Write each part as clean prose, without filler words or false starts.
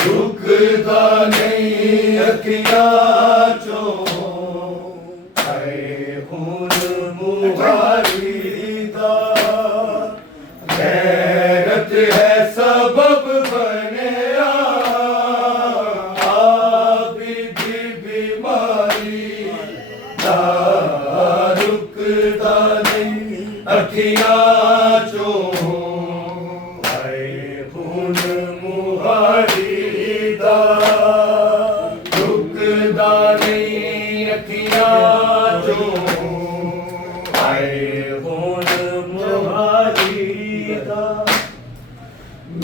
रुकदा नहीं अखियां चो है खून मुहारी दा गैरत है सबब बनया आबिदी बीमारी दा रुकदा नहीं अखियां चो है खून मुहारी रुकदा नहीं अखियां जो आए खून मुहारी दा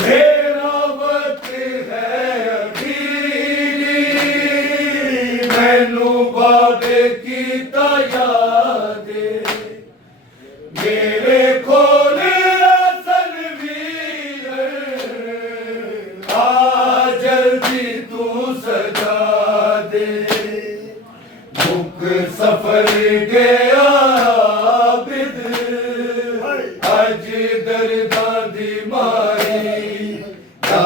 मेरा वक्त है अखीरी मैनू बाबे की याद मेरे खोल असल वीर आ जल्दी तू सजा दे मुक सफर गया बिद अज दर्दा दी मारी दा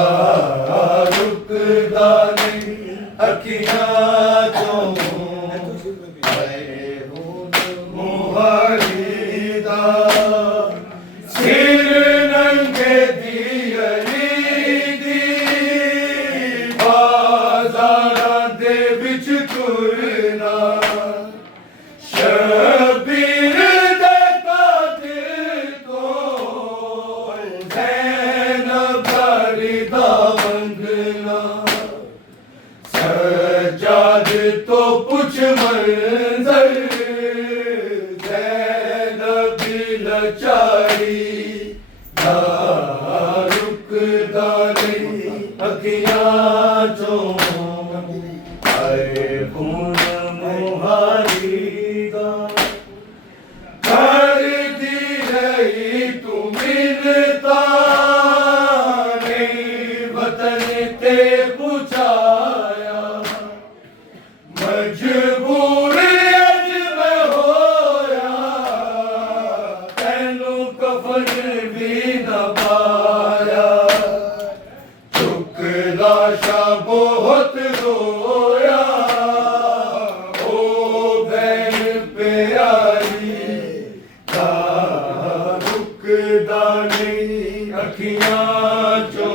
रुकदा नहीं अखियां जो मुहारी दा सिर नंगे दियरी दी बाजारां दे विच तुरना शबीर दे कातिल को ज़ैनब दा मंगना सजाद तो पुछ मंजर ज़ैनब लचारी दा रुकदा नहीं अखियां चो आए खून मुहारी दा कर दी रही तू मिलता नहीं वतन ते पुछाया मजबूर अज मैं होया तैनू कफन भी न पाया चुक लाशा बहुत रोया ओ बहन प्यारी दा रुकदा नहीं अखियां चो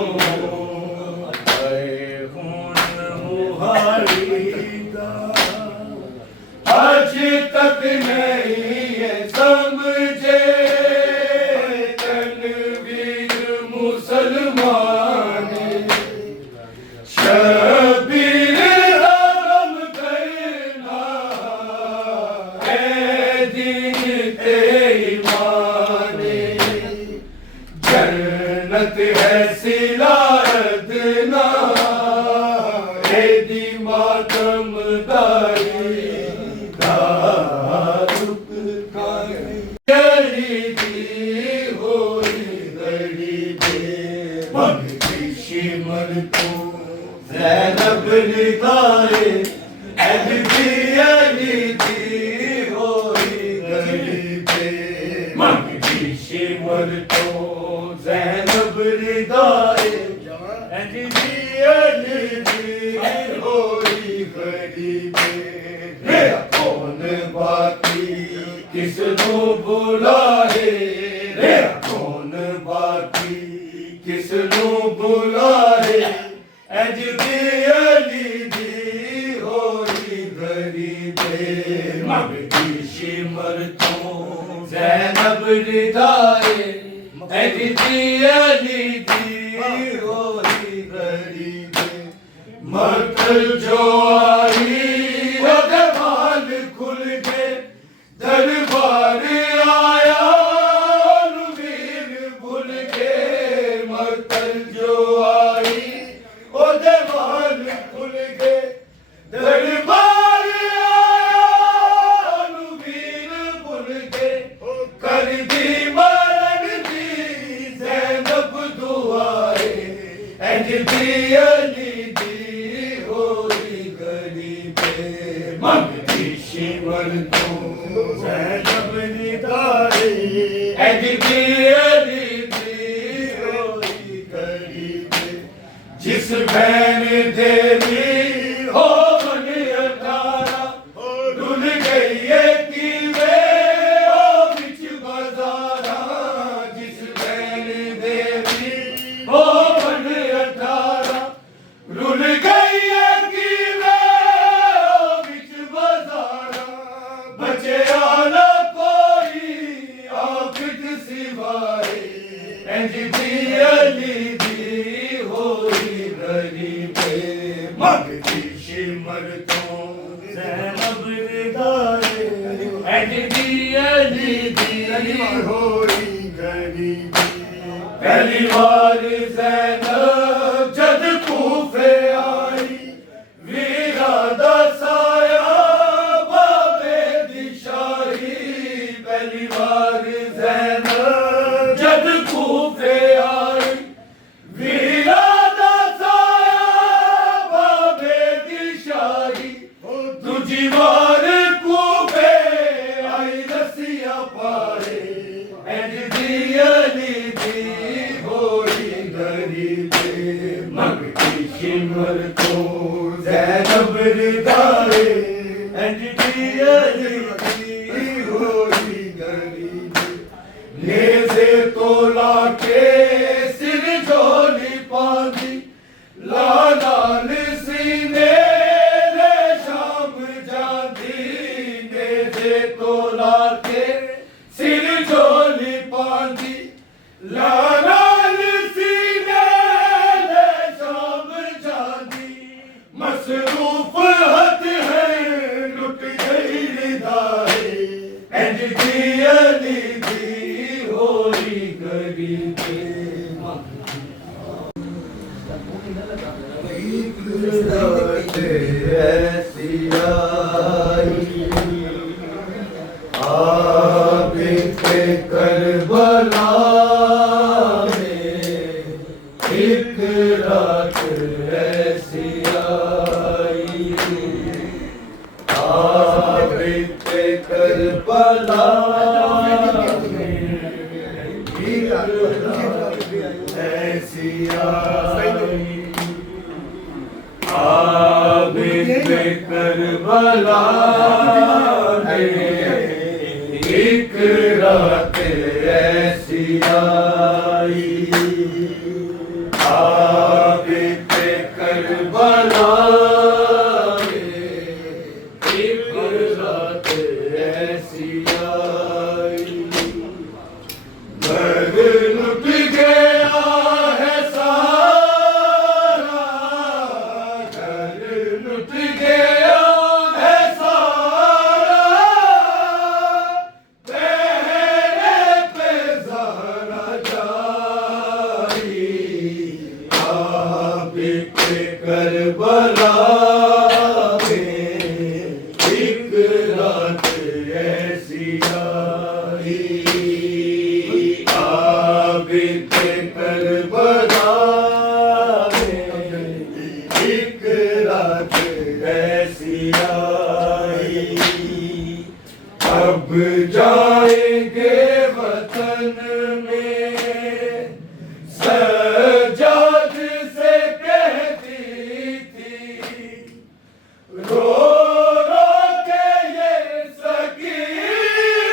आए खून मुहारी दा आज तक नहीं है समझे तनवीर मुसलमान शबीर हरम करना है दीन ते ईमान जन्नत है सिला अदना है दी मातमदारी दा रुकदा नहीं दी होई घड़ी दे मंगती शिमर को ज़ैनब निगाहे अली दी होई घड़ी दे मंगती शिमर को ज़ैनब निगाहे अली दी होई घड़ी दे कौन बाकी किसनो बुलाए रे कौन बाकी किसनो बुलाए अज अली दी होई घड़ी दे मंगती शिमर तो ज़ैनब निगाहे अली दी होई घड़ी दे मकल जो आई दरबार खुल के दरबार आया वीर भूल के मकल जो आई ओ दरबार खुल के दरबार आया वीर भूल के कर दी मरण दी ज़ैनब दुआए अली दी होई घड़ी पे मंगती शिवर तो ज़ैनब निगाहे अली दी होई घड़ी जिस बहन देवी हो मन 18 रुल गई है कि वे हो बिच बाजारा जिस बहन देवी हो मन 18 रुल गई है कि वे हो बिच बाजारा बचे आला कोई आखिर सिवाए इंज दी अली दी होई गरीबे मंगती शिमर तो ज़ैनब रिदाए इंज दी अली दी होई गरीबे पहली बार ज़ैनब जद कूफे आई वीरा दा साया बाबे दी शाही पहली बार ज़ैनब जद कूफे आई वीरा दा साया बाबे दी शाही दूजी बार कूफे आई रसिया पाए इंज दी अली दी होई गरीबे मंगती शिमर तो ज़ैनब रिदाए इंज दी अली दी होई गरीबे नेज़े तो लाके सिर झोली पांदी लाल सीने रे शाम जांदी नेज़े तो लाके सिर झोली पांदी लाल सीने रे शाम जांदी मसरूफ हद है लुट गई रिदाए इंज दी अली दी होई गरीबे ऐसी आई आप पे करबला में एक रात ऐसी आई आप पे करबला में एक रात ऐसी आई आप पे करबला में एक रात ऐसी आई आप पे करबला में एक रात ऐसी आई घर लुट गया है सारा घर लुट गया है सारा पहरे पे ज़रा जाई आप पे करबला में एक रात ऐसी आई आप पे करबला में एक रात ऐसी आई अब जाएंगे वतन में सज्जाद से कहती थी रो रो के ये सकीना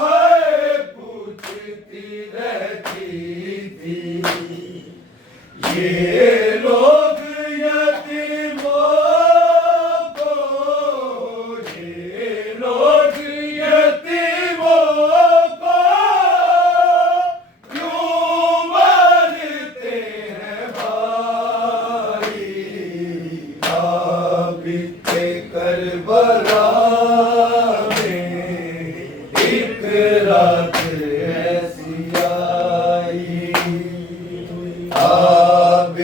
है पूछती रहती थी ये लोग यतीमों को ये लोग यतीमों को क्यों मारते हैं भाई आप पे करबला में एक रात ऐसी आई आप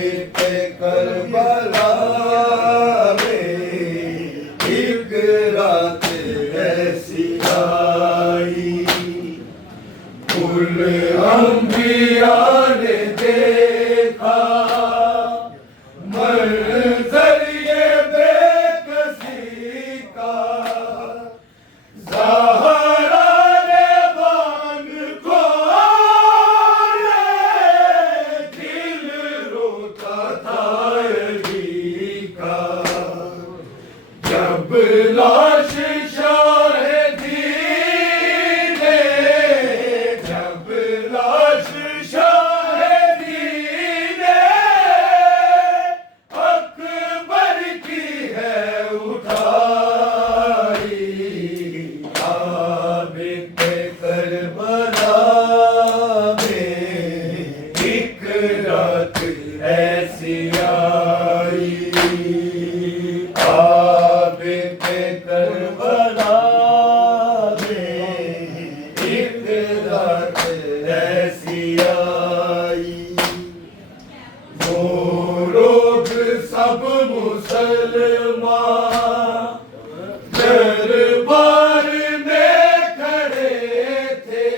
ऐसी आई आबे के करबला में एक रात ऐसी आई वो लोग सब मुसलमान दरबार में खड़े थे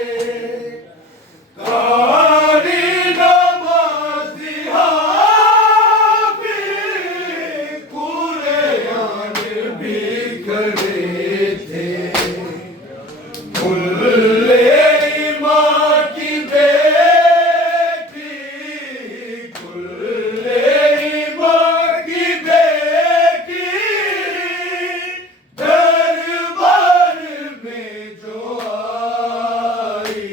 कारी नमाज़ी हाफ़िज़ कुरआन भी खड़े थे खुले माँ की बेटी खुले माँ की बेटी दरबार में जो आई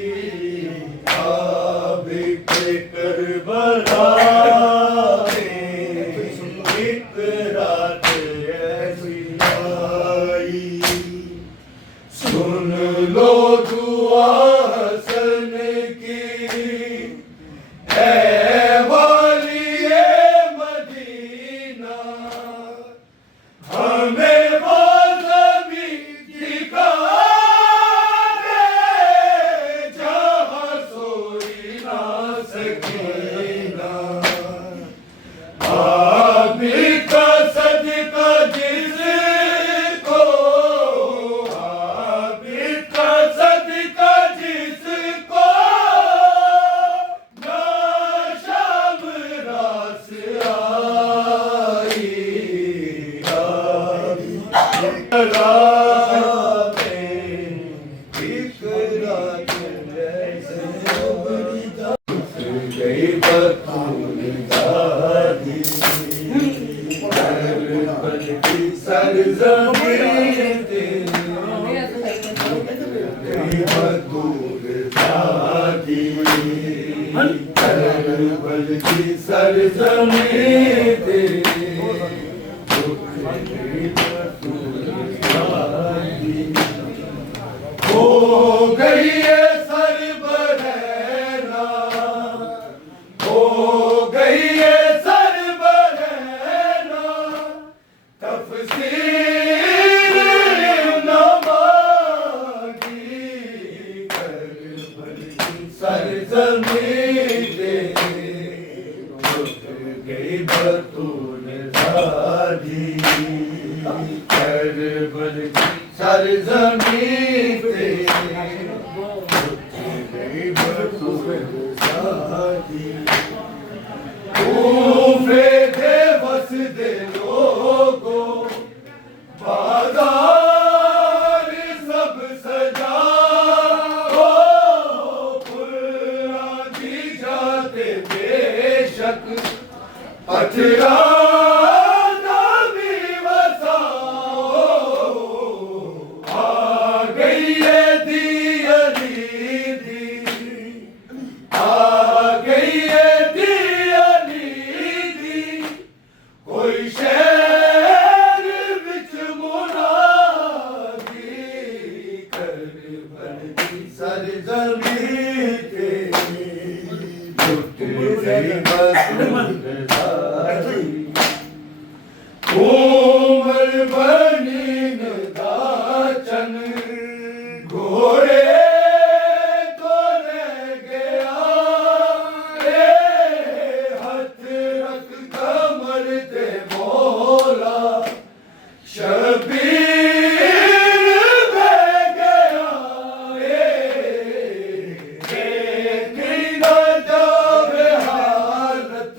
आबे के करबला में एक रात ऐसी आई सुन लो दुआ हसन की ऐ वालिए मदीना हमें वो ज़मीं दिखा दे जहाँ सोई ना सकीना आबी का सदका जिसको आबी का सदका जिसको ना शाम रास आई रात एक रात ऐसे गई बतूल दादी बल की सरज़मीन गई बतूल दादी बल की सरज़मीन हो गई है सरबरहना हो गई है सरबरहना तफसीर नमाज़ी करबल की सरज़मीन गई बतूल दादी करबल की सरज़मीन पे गई बतूल दादी कूफे दे बस दे लोगों बाजार सब सजा हो पुरानी जाते बेशक पथरा कोई शहर विच मुनादी करबल की सरज़मीन पे लुट गई बतूल दादी कोमल बनीन दा चन घोड़े तो रह गया हथ रख कमर ते बोला शबीर बह गया देखी न जावे हालत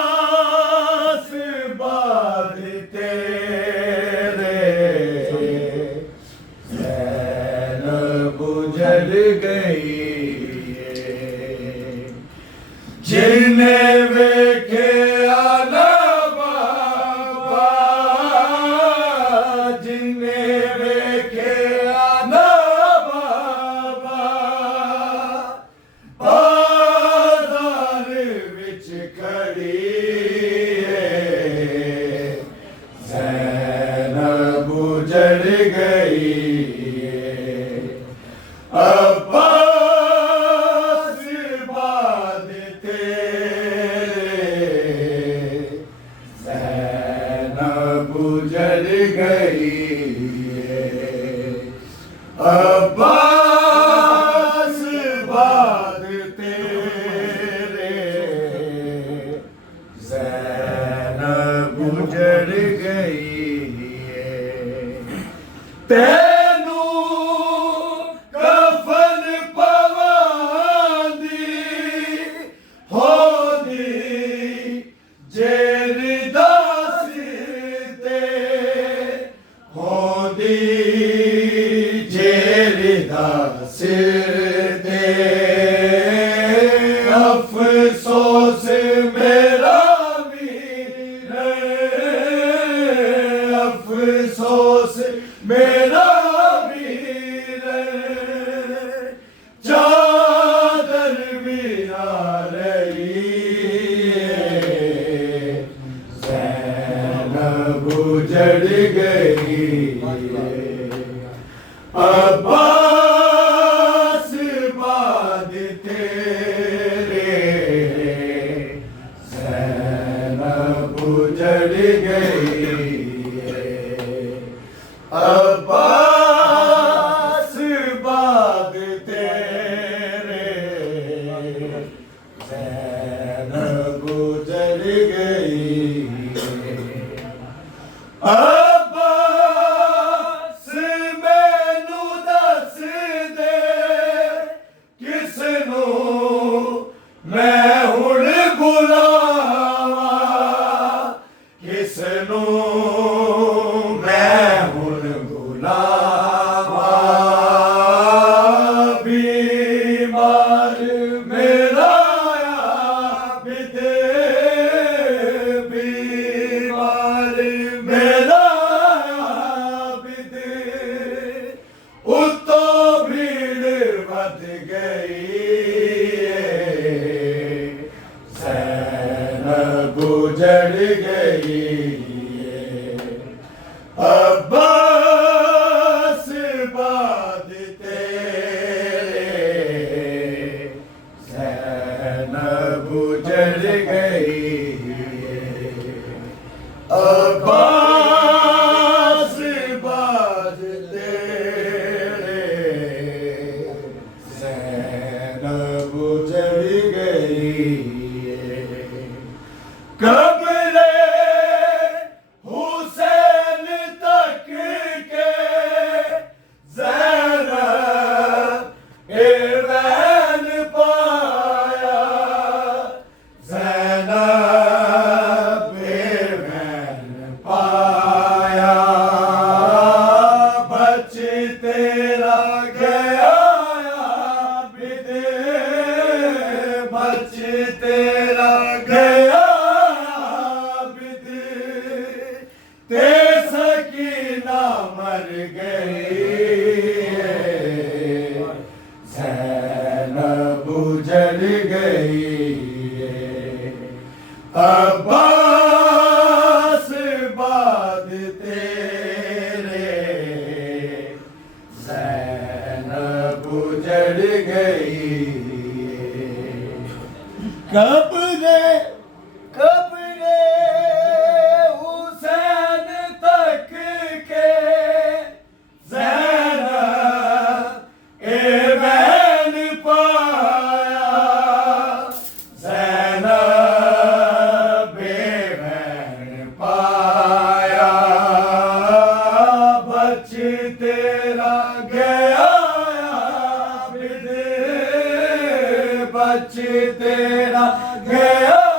अब्बास बाद तेरे ज़ैनब उजड़ गई जिन्हें वेखे आला बाबा जिन्हें वेखे आला बाबा बाजार विच खड़ी ज़ैनब उजड़ गई अब्बास बाद तेरे ज़ैनब उजड़ गई अब्बास बाद तेरे ज़ैनब उजड़ गई तेनू कफन पवांदी होदी जेरिदा सिते होदी जेरिदा सिते अफसोस मेरा वीर अफसोस मेरा वीर चादर भी आ रही ज़ैनब उजड़ गई अब्बास बाद तेरे ज़ैनब उजड़ गई अब्बास बाद तेरे ज़ैनब उजड़ गई अब्बास मैनू दस दे किसनू मैं हुण बुलावा किसनू मैं हुण बुलावा बीमार मेरा आबिद बीमार मेरा आबिद उतो भीड़ वध गई ज़ैनब उजड़ गई अब्बास बाद तेरे ज़ैनब उजड़ गई अब्बास बाद तेरे ज़ैनब उजड़ गई कब्रे हुसैन तक के ज़ैनब एवैन पाया ज़ैनब एवैन पाया बच तेरा गया आबिद बच तेरा गया आबिद ते सकीना मर गई ज़ैनब उजड़ गई अब्बास बाद तेरे ज़ैनब उजड़ गई कब्रे कब्रे हुसैन तक के ज़ैनब एवैन पाया ज़ैनब एवैन पाया बच तेरा गया आबिद बच तेरा तेरा गया